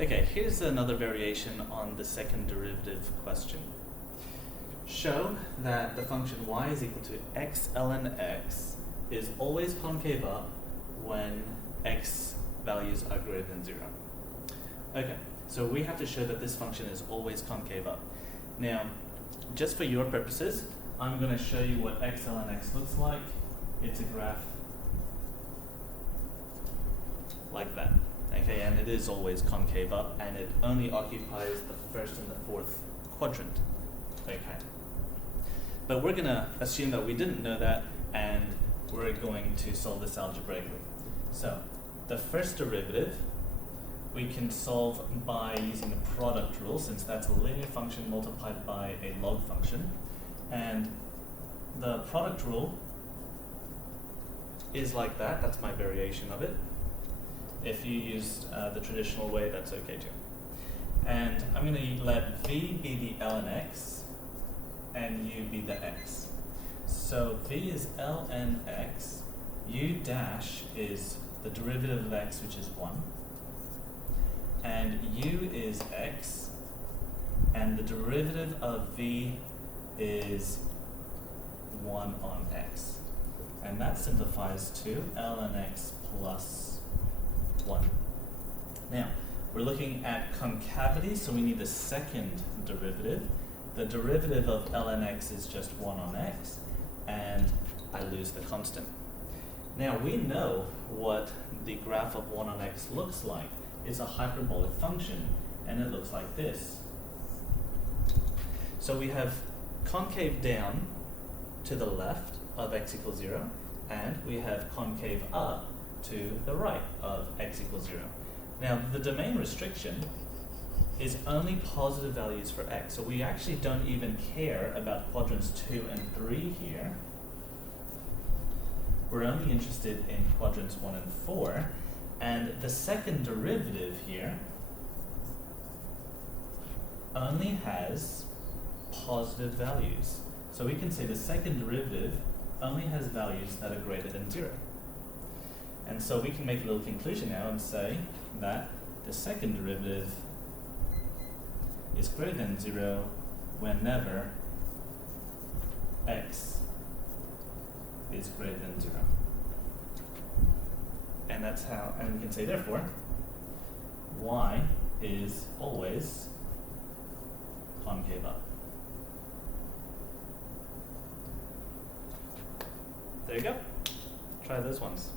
Okay, here's another variation on the second derivative question. Show that the function y is equal to x ln x is always concave up when x values are greater than 0. Okay, so we have to show that this function is always concave up. Now, just for your purposes, I'm going to show you what x ln x looks like. It's a graph like that. Okay, and it is always concave up, and it only occupies the first and the fourth quadrant. Okay. But we're going to assume that we didn't know that, and we're going to solve this algebraically. So, the first derivative we can solve by using the product rule, since that's a linear function multiplied by a log function. And the product rule is like that. That's my variation of it. If you use the traditional way, that's okay too. And I'm going to let v be the ln x and u be the x. So v is ln x, u dash is the derivative of x, which is 1, and u is x, and the derivative of v is 1 on x. And that simplifies to ln x plus 1. Now, we're looking at concavity, so we need the second derivative. The derivative of ln x is just 1 on x, and I lose the constant. Now, we know what the graph of 1 on x looks like. It's a hyperbolic function, and it looks like this. So we have concave down to the left of x equals 0, and we have concave up to the right of x equals 0. Now, the domain restriction is only positive values for x, so we actually don't even care about quadrants 2 and 3 here. We're only interested in quadrants 1 and 4, and the second derivative here only has positive values. So we can say the second derivative only has values that are greater than 0. And so we can make a little conclusion now and say that the second derivative is greater than 0 whenever x is greater than 0. And that's how, and we can say therefore, y is always concave up. There you go. Try those ones.